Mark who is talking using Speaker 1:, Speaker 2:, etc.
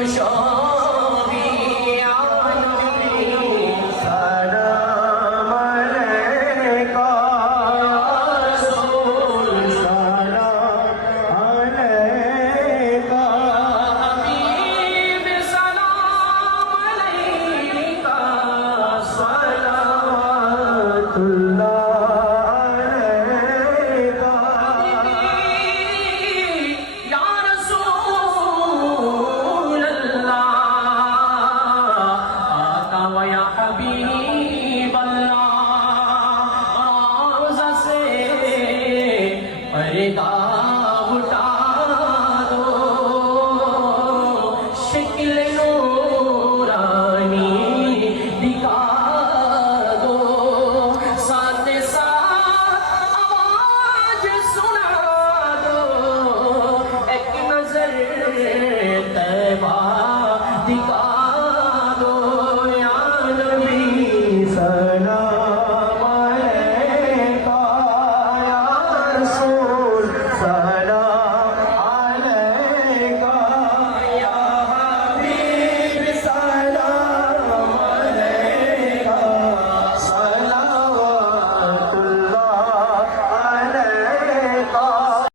Speaker 1: your shore. یا حبیب روزہ سے پردہ اٹھا